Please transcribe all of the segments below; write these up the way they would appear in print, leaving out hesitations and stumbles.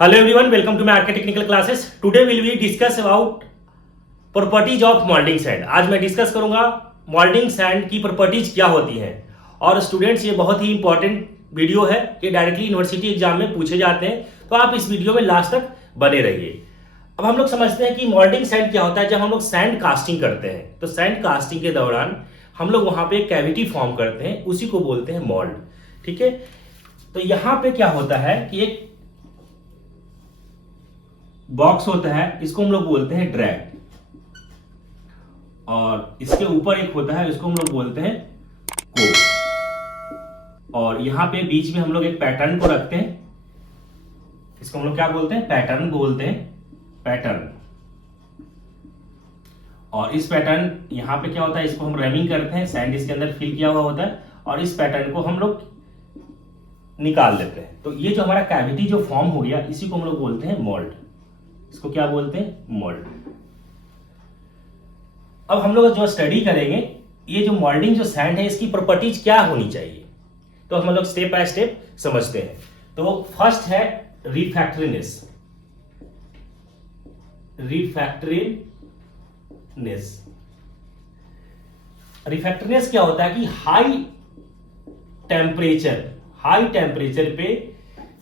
Hello everyone, welcome to my RK Technical Classes. Today will we discuss about properties of molding sand. आज मैं discuss करूंगा moulding sand की properties क्या होती हैं। और स्टूडेंट्स ये बहुत ही इंपॉर्टेंट वीडियो है कि डायरेक्टली यूनिवर्सिटी एग्जाम में पूछे जाते हैं, तो आप इस वीडियो में लास्ट तक बने रहिए। अब हम लोग समझते हैं कि मोल्डिंग सैंड क्या होता है। जब हम लोग सैंड कास्टिंग करते हैं तो सैंड कास्टिंग के दौरान हम लोग वहां पे कैविटी फॉर्म करते हैं, उसी को बोलते हैं मोल्ड। ठीक है, तो यहां पे क्या होता है कि एक बॉक्स होता है, इसको हम लोग बोलते हैं ड्रैग, और इसके ऊपर एक होता है, इसको हम लोग बोलते हैं कोप, और यहां पे बीच में हम लोग एक पैटर्न को रखते हैं, इसको हम लोग क्या बोलते हैं, पैटर्न बोलते हैं, पैटर्न। और इस पैटर्न यहां पे क्या होता है, इसको हम रैमिंग करते हैं, सैंड इसके अंदर फिल किया हुआ होता है, और इस पैटर्न को हम लोग निकाल लेते हैं। तो ये जो हमारा कैविटी जो फॉर्म हो गया, इसी को हम लोग बोलते हैं मोल्ड। इसको क्या बोलते हैं, मोल्ड। अब हम लोग जो स्टडी करेंगे, ये जो मोल्डिंग जो सैंड है, इसकी प्रॉपर्टीज क्या होनी चाहिए, तो हम लोग स्टेप बाय स्टेप समझते हैं। तो फर्स्ट है रिफैक्टरीनेस। रिफैक्टरीनेस क्या होता है कि हाई टेम्परेचर पे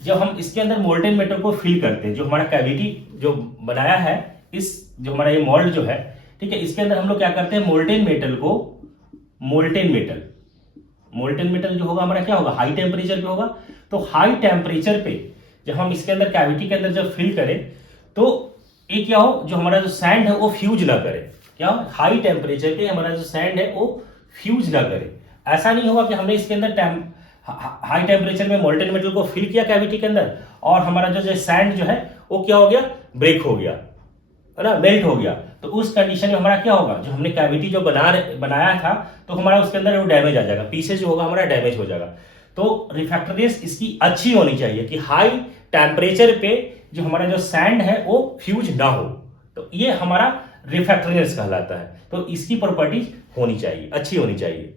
जब हम इसके अंदर मोल्टेन मेटल को फिल करते हैं, जो हमारा कैविटी जो बनाया है, इस जो हमारा ये मोल्ड जो है, ठीक है, इसके अंदर हम लोग क्या करते हैं, मोल्टेन मेटल जो होगा हमारा क्या होगा, हाई टेम्परेचर पे होगा। तो हाई टेम्परेचर पे जब हम इसके अंदर कैविटी के अंदर जब फिल करें, तो ये क्या हो, जो हमारा जो सैंड है वो फ्यूज ना करे। क्या हो, हाई टेम्परेचर पे हमारा जो सैंड है वो फ्यूज ना करे। ऐसा नहीं होगा कि हमने इसके अंदर हाई टेम्परेचर में मोल्टेन मेटल को फिल किया कैविटी के अंदर, और हमारा जो सैंड जो है वो क्या हो गया, ब्रेक हो गया, है ना, मेल्ट हो गया। तो उस कंडीशन में हमारा क्या होगा, जो हमने कैविटी जो बनाया था, तो हमारा उसके अंदर वो डैमेज आ जाएगा, पीसेज जो होगा हमारा डैमेज हो जाएगा। तो रिफ्रैक्टरीनेस इसकी अच्छी होनी चाहिए कि हाई टेम्परेचर पे जो हमारा जो सैंड है वो फ्यूज ना हो, तो ये हमारा रिफ्रैक्टरीनेस कहलाता है। तो इसकी प्रॉपर्टीज होनी चाहिए, अच्छी होनी चाहिए।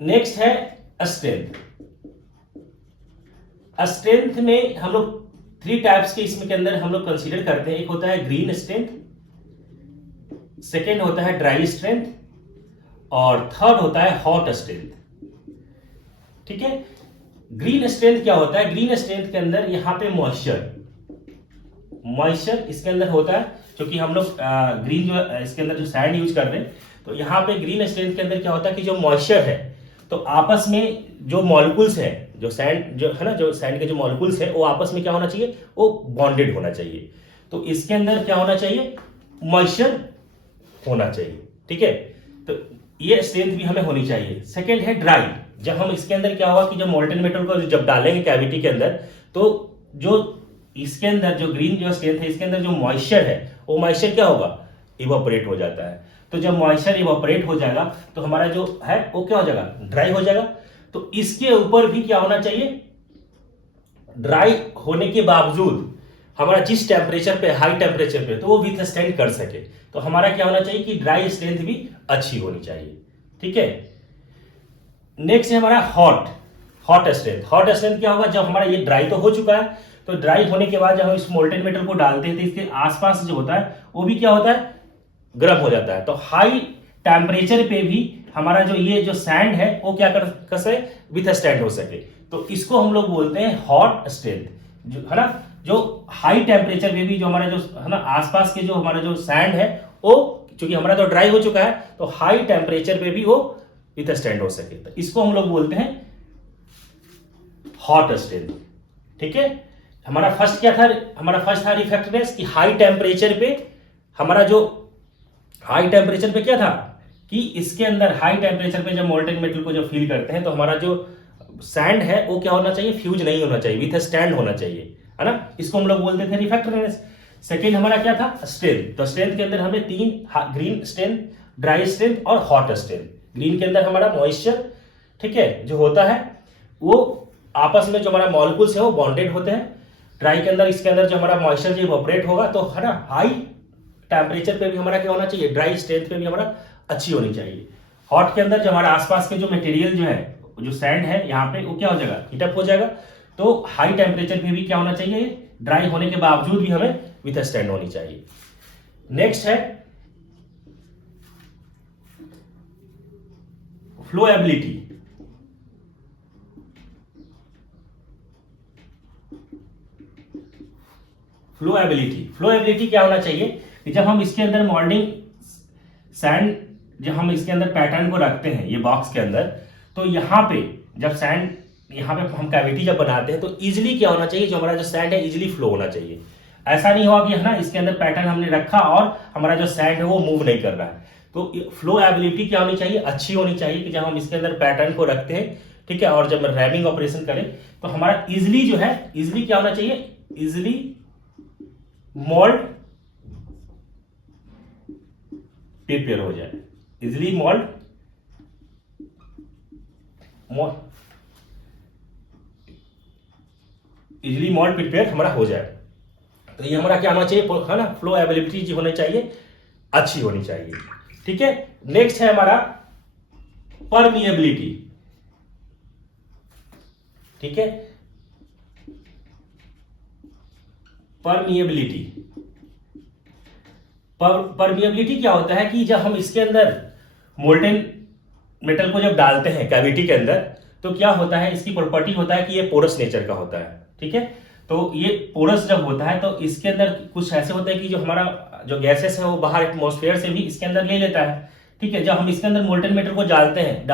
नेक्स्ट है स्ट्रेंथ। स्ट्रेंथ में हम लोग 3 टाइप्स के इसमें के अंदर हम लोग कंसीडर करते हैं। एक होता है ग्रीन स्ट्रेंथ, सेकेंड होता है ड्राई स्ट्रेंथ, और थर्ड होता है हॉट स्ट्रेंथ। ठीक है, ग्रीन स्ट्रेंथ क्या होता है, ग्रीन स्ट्रेंथ के अंदर यहां पे मॉइस्चर इसके अंदर होता है, क्योंकि हम लोग ग्रीन जो इसके अंदर जो सैंड यूज कर रहे हैं, तो यहां पे ग्रीन स्ट्रेंथ के अंदर क्या होता है कि जो मॉइस्चर है, तो आपस में जो मॉलिक्यूल्स है, जो सैंड जो है ना, जो सैंड के जो मॉलिक्यूल्स है, वो आपस में क्या होना चाहिए, वो बॉन्डेड होना चाहिए। तो इसके अंदर क्या होना चाहिए, मॉइस्चर होना चाहिए। ठीक है, तो ये स्ट्रेंथ भी हमें होनी चाहिए। सेकेंड है ड्राई। जब हम इसके अंदर क्या होगा कि जब मोल्टेन मेटल को जब डालेंगे कैविटी के अंदर, तो जो इसके अंदर जो ग्रीन जो स्ट्रेंथ है, इसके अंदर जो मॉइस्चर है, वो मॉइस्चर क्या होगा, इवापोरेट हो जाता है। तो जब मॉइस्चर इवापोरेट हो जाएगा, तो हमारा जो है वो क्या हो जाएगा, ड्राई हो जाएगा। तो इसके ऊपर भी क्या होना चाहिए, ड्राई होने के बावजूद हमारा जिस टेम्परेचर पे, हाई टेम्परेचर पे, तो वो विथ स्टैंड कर सके। तो हमारा क्या होना चाहिए कि ड्राई स्ट्रेंथ भी अच्छी होनी चाहिए। ठीक है, नेक्स्ट है हमारा हॉट स्ट्रेंथ। हॉट स्ट्रेंथ क्या होगा, जब हमारा ये ड्राई तो हो चुका है, तो ड्राई होने के बाद जब हम इस मोल्टेन मेटल को डालते हैं, तो इसके आसपास जो होता है वो भी क्या होता है, गर्म हो जाता है। तो हाई टेम्परेचर पे भी हमारा जो ये जो सैंड है वो क्या कर सके, विथ स्टैंड हो सके। तो इसको हम लोग बोलते हैं हॉट स्ट्रेंथ, जो है ना, जो हाई टेम्परेचर पे भी जो हमारा जो है ना आसपास के जो हमारा जो सैंड है, वो चूंकि हमारा तो ड्राई हो चुका है, तो हाई टेम्परेचर पे भी वो विथ स्टैंड हो सके। तो इसको हम लोग बोलते हैं हॉट स्ट्रेंथ। ठीक है, हमारा फर्स्ट क्या था, हमारा फर्स्ट था रिफ्रैक्टरीनेस, कि हाई टेम्परेचर पे हमारा जो हाई टेम्परेचर पे क्या था कि इसके अंदर हाई टेम्परेचर पे जब मोल्टेन मेटल को जब फील करते हैं, तो हमारा जो सैंड है वो क्या होना चाहिए, फ्यूज नहीं होना चाहिए, विथ स्टैंड होना चाहिए, है ना। इसको हम लोग बोलते थे रिफ्रैक्टरीनेस। सेकेंड हमारा क्या था, स्ट्रेंथ। तो स्ट्रेंथ के अंदर हमें 3, ग्रीन स्ट्रेंथ, ड्राई स्ट्रेंथ और हॉट स्ट्रेंथ। ग्रीन के अंदर हमारा मॉइस्चर, ठीक है, जो होता है वो आपस में जो हमारा मॉलिक्यूल्स है वो बॉन्डेड होते हैं। ड्राई के अंदर, इसके अंदर जो हमारा मॉइस्चर जो इवोपरेट होगा, तो है ना, हाई टेम्परेचर पे भी हमारा क्या होना चाहिए, ड्राई स्ट्रेंथ पे भी हमारा अच्छी होनी चाहिए। हॉट के अंदर जो हमारे आसपास के जो मटेरियल जो है, जो सैंड है यहाँ पे, वो क्या हो जाएगा, हीटअप हो जाएगा। तो हाई टेम्परेचर पे भी क्या होना चाहिए, ड्राई होने के बावजूद भी हमें विथ स्टैंड होनी चाहिए। नेक्स्ट है फ्लोएबिलिटी। फ्लोएबिलिटी क्या होना चाहिए कि जब हम इसके अंदर मोल्डिंग सैंड, जब हम इसके अंदर पैटर्न को रखते हैं ये बॉक्स के अंदर, तो यहाँ पे जब सैंड, यहाँ पे हम कैविटी जब बनाते हैं तो इजिली क्या होना चाहिए, जो हमारा जो सैंड है इजिली फ्लो होना चाहिए। ऐसा नहीं हुआ कि है ना इसके अंदर पैटर्न हमने रखा और हमारा जो सैंड है वो मूव नहीं कर रहा है। तो फ्लोएबिलिटी क्या होनी चाहिए, अच्छी होनी चाहिए कि जब हम इसके अंदर पैटर्न को रखते हैं, ठीक है, और जब रैमिंग ऑपरेशन करें तो हमारा इजिली जो है, इजिली क्या होना चाहिए, इजिली मोल्ड प्रिपेयर हो जाए, इजिली मोल्ड प्रिपेयर हमारा हो जाए। तो ये हमारा क्या होना चाहिए, है ना, फ्लोएबिलिटी जो होनी चाहिए अच्छी होनी चाहिए, ठीक है। नेक्स्ट है हमारा परमिएबिलिटी, ठीक है, परमिएबिलिटी क्या होता है कि जब हम इसके अंदर मोल्टेन मेटल को जब डालते हैं कैविटी के अंदर, तो क्या होता है, इसकी प्रॉपर्टी होता है कि ये पोरस नेचर का होता है, ठीक है। तो ये पोरस जब होता है तो इसके अंदर कुछ ऐसे होते हैं कि जो हमारा जो गैसेस है वो बाहर एटमॉस्फेयर से भी इसके अंदर ले लेता है, ठीक है। जब हम इसके अंदर मोल्टेन मेटल को डालते हैं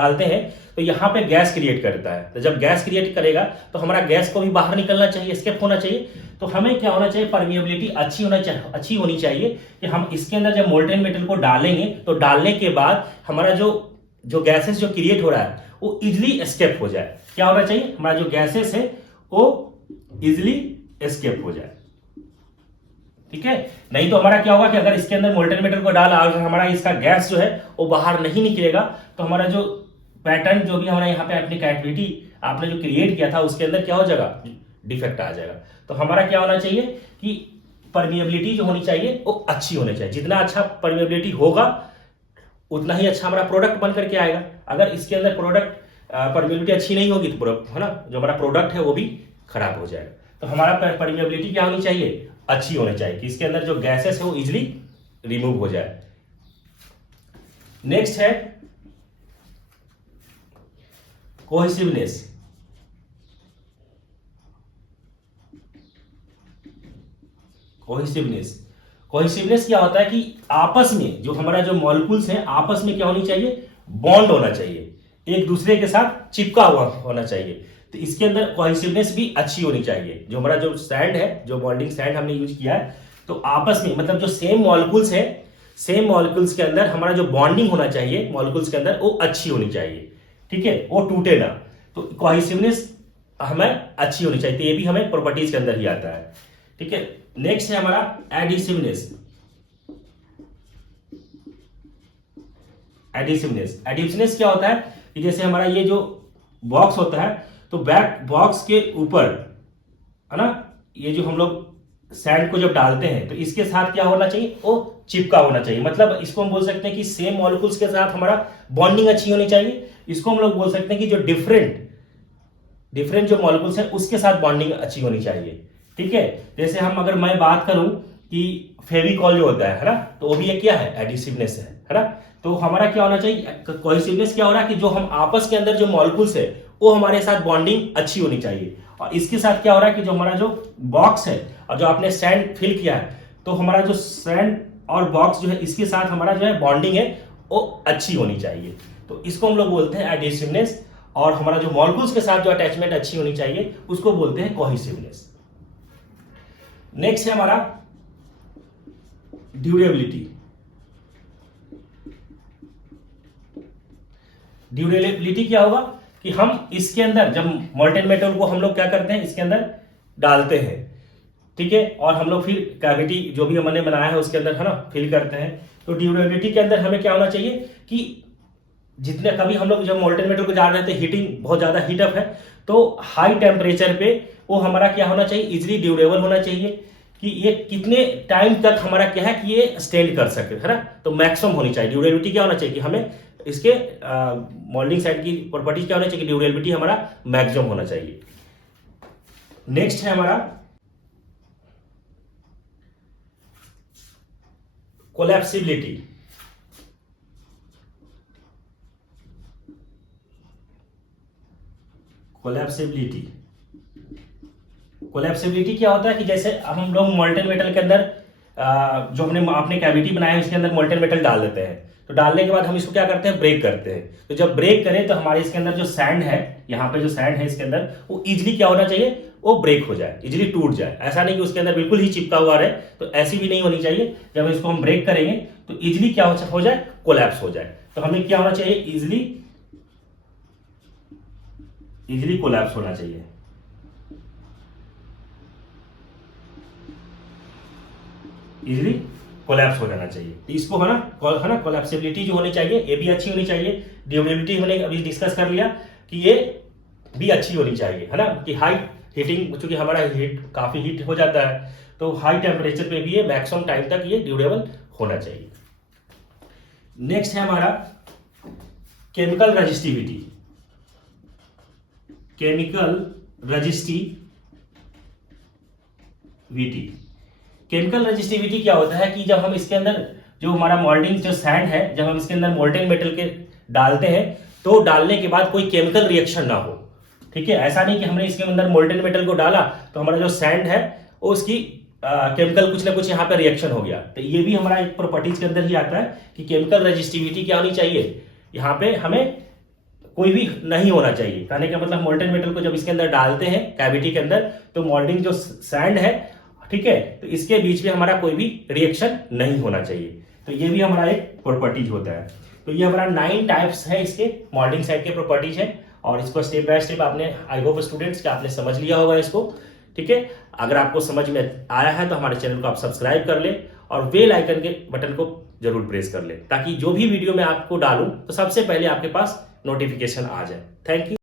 तो यहाँ पे गैस क्रिएट करता है। तो जब गैस क्रिएट करेगा तो हमारा गैस को भी बाहर निकलना चाहिए, एस्केप होना चाहिए। तो हमें क्या होना चाहिए, परमिएबिलिटी अच्छी होनी चाहिए कि हम इसके अंदर जब मोल्टेन मेटल को डालेंगे तो डालने के बाद हमारा जो गैसेस जो क्रिएट हो रहा है वो इजिली एस्केप हो जाए। क्या होना चाहिए, हमारा जो गैसेस है वो इजिली एस्केप हो जाए, ठीक है। नहीं तो हमारा क्या होगा कि अगर इसके अंदर मोल्टेन मेटल को डाला और हमारा इसका गैस जो है वो बाहर नहीं निकलेगा तो हमारा जो पैटर्न जो भी हमारा यहाँ पे अपनी कैविटी आपने जो क्रिएट किया था उसके अंदर क्या हो जाएगा, डिफेक्ट आ जाएगा। तो हमारा क्या होना चाहिए कि परमिएबिलिटी जो होनी चाहिए वो अच्छी होनी चाहिए। जितना अच्छा परमिएबिलिटी होगा उतना ही अच्छा हमारा प्रोडक्ट बन करके आएगा। अगर इसके अंदर प्रोडक्ट परमिएबिलिटी अच्छी नहीं होगी तो है ना, जो हमारा प्रोडक्ट है वो भी खराब हो जाएगा। तो हमारा परमिएबिलिटी क्या होनी चाहिए, अच्छी होनी चाहिए कि इसके अंदर जो गैसेस है वो इजिली रिमूव हो जाए। नेक्स्ट है कोहेसिवनेस। कोहेसिवनेस क्या होता है कि आपस में जो हमारा जो मॉलिक्यूल्स हैं आपस में क्या होनी चाहिए, बॉन्ड होना चाहिए, एक दूसरे के साथ चिपका हुआ होना चाहिए। तो इसके अंदर कोहेसिवनेस भी अच्छी होनी चाहिए। जो हमारा जो सैंड है, जो बॉन्डिंग सैंड हमने यूज किया है, तो आपस में मतलब जो सेम मॉलिक्यूल्स है, सेम मॉलिक्यूल्स के अंदर हमारा जो बॉन्डिंग होना चाहिए मॉलिक्यूल्स के अंदर वो अच्छी होनी चाहिए, ठीक है, वो टूटे ना। तो कोहेसिवनेस हमें अच्छी होनी चाहिए। तो ये भी हमें प्रॉपर्टीज के अंदर ही आता है, ठीक है। नेक्स्ट है हमारा एडिसिवनेस। एडिसिवनेस क्या होता है कि जैसे हमारा ये जो बॉक्स होता है तो बैक बॉक्स के ऊपर है ना, ये जो हम लोग सैंड को जब डालते हैं तो इसके साथ क्या होना चाहिए, वो चिपका होना चाहिए। मतलब इसको हम बोल सकते हैं कि सेम मॉलिक्यूल्स के साथ हमारा बॉन्डिंग अच्छी होनी चाहिए। इसको हम लोग बोल सकते हैं कि जो डिफरेंट जो मॉलिक्यूल्स है उसके साथ बॉन्डिंग अच्छी होनी चाहिए, ठीक है। जैसे हम अगर मैं बात करूं कि फेविकॉल जो होता है ना, तो वो भी एक क्या है, एडिसिवनेस है ना। तो हमारा क्या होना चाहिए, कोहेसिवनेस क्या हो रहा है कि जो हम आपस के अंदर जो मॉलिक्यूल्स है वो हमारे साथ बॉन्डिंग अच्छी होनी चाहिए। और इसके साथ क्या हो रहा है कि जो हमारा जो बॉक्स है और जो आपने सैंड फिल किया है, तो हमारा जो सैंड और बॉक्स जो है इसके साथ हमारा जो है बॉन्डिंग है वो अच्छी होनी चाहिए। तो इसको हम लोग बोलते हैं एडिसिवनेस। और हमारा जो मॉलिक्यूल्स के साथ जो अटैचमेंट अच्छी होनी चाहिए उसको बोलते हैं कोहेसिवनेस। नेक्स्ट है हमारा ड्यूरेबिलिटी। ड्यूरेबिलिटी क्या होगा कि हम इसके अंदर जब मोल्टेन मेटल को हम लोग क्या करते हैं, इसके अंदर डालते हैं, ठीक है, और हम लोग फिर कैविटी जो भी हमने बनाया है उसके अंदर है ना फिल करते हैं। तो ड्यूरेबिलिटी के अंदर हमें क्या होना चाहिए कि जितने कभी हम लोग जब मोल्टेन मेटल को डाल रहे थे, हीटिंग बहुत ज्यादा हीटअप है, तो हाई टेम्परेचर पे वो हमारा क्या होना चाहिए, इजिली ड्यूरेबल होना चाहिए कि ये कितने टाइम तक हमारा क्या है कि ये स्टैंड कर सके, है ना। तो मैक्सिमम होनी चाहिए। ड्यूरेबिलिटी क्या होना चाहिए कि हमें इसके मोल्डिंग साइड की प्रॉपर्टीज क्या होना चाहिए कि ड्यूरेबिलिटी हमारा मैक्सिमम होना चाहिए। नेक्स्ट है हमारा कोलैप्सिबिलिटी। कोलैप्सिबिलिटी कोलैप्सिबिलिटी क्या होता है कि जैसे अब हम लोग मोल्टेन मेटल के अंदर जो हमने आपने कैविटी बनाया है उसके अंदर मोल्टेन मेटल डाल देते हैं। तो डालने के बाद हम इसको क्या करते हैं, ब्रेक करते हैं। तो जब ब्रेक करें तो हमारे इसके अंदर जो सैंड है, यहाँ पे जो सैंड है इसके अंदर, वो इजिली क्या होना चाहिए, वो ब्रेक हो जाए, इजिली टूट जाए। ऐसा नहीं कि उसके अंदर बिल्कुल ही चिपका हुआ रहे, तो ऐसी भी नहीं होनी चाहिए। जब इसको हम ब्रेक करेंगे तो इजिली क्या हो जाए, कोलैप्स हो जाए। तो हमें क्या होना चाहिए, इजिली कोलैप्स होना चाहिए। इजिली कोलैप्स हो जाना चाहिए। तो इसको है ना कोलैप्सिबिलिटी जो होनी चाहिए ये भी अच्छी होनी चाहिए। ड्यूरेबिलिटी हमने अभी डिस्कस कर लिया कि ये भी अच्छी होनी चाहिए, है ना, कि हाई हीटिंग, चूंकि हमारा हीट काफी हीट हो जाता है तो हाई टेम्परेचर पे भी ये मैक्सिमम टाइम तक ये ड्यूरेबल होना चाहिए। नेक्स्ट है हमारा केमिकल रजिस्टिविटी। केमिकल रजिस्टिविटी क्या होता है कि जब हम इसके अंदर जो हमारा मोल्डिंग जो सैंड है, जब हम इसके अंदर मोल्टेन मेटल के डालते हैं तो डालने के बाद कोई केमिकल रिएक्शन ना हो। ठीक है, ऐसा नहीं कि हमने इसके अंदर मोल्टेन मेटल को डाला तो हमारा जो सैंड है वो उसकी केमिकल कुछ ना कुछ यहाँ पे रिएक्शन हो गया। तो ये भी हमारा एक प्रॉपर्टीज के अंदर ही आता है कि केमिकल रजिस्टिविटी क्या होनी चाहिए, यहाँ पे हमें कोई भी नहीं होना चाहिए। कहने का मतलब मोल्टेन मेटल को जब इसके अंदर डालते हैं कैविटी के अंदर तो मोल्डिंग जो सैंड है, ठीक है, तो इसके बीच में हमारा कोई भी रिएक्शन नहीं होना चाहिए। तो ये भी हमारा एक प्रॉपर्टीज होता है। तो ये हमारा 9 टाइप्स है इसके मोल्डिंग साइड के प्रॉपर्टीज है, और इसको स्टेप बाय स्टेप आपने, आई होप स्टूडेंट्स कि आपने समझ लिया होगा इसको। ठीक है, अगर आपको समझ में आया है तो हमारे चैनल को आप सब्सक्राइब कर ले और बेल आइकन के बटन को जरूर प्रेस कर ले, ताकि जो भी वीडियो मैं आपको डालूं तो सबसे पहले आपके पास नोटिफिकेशन आ जाए। Thank you.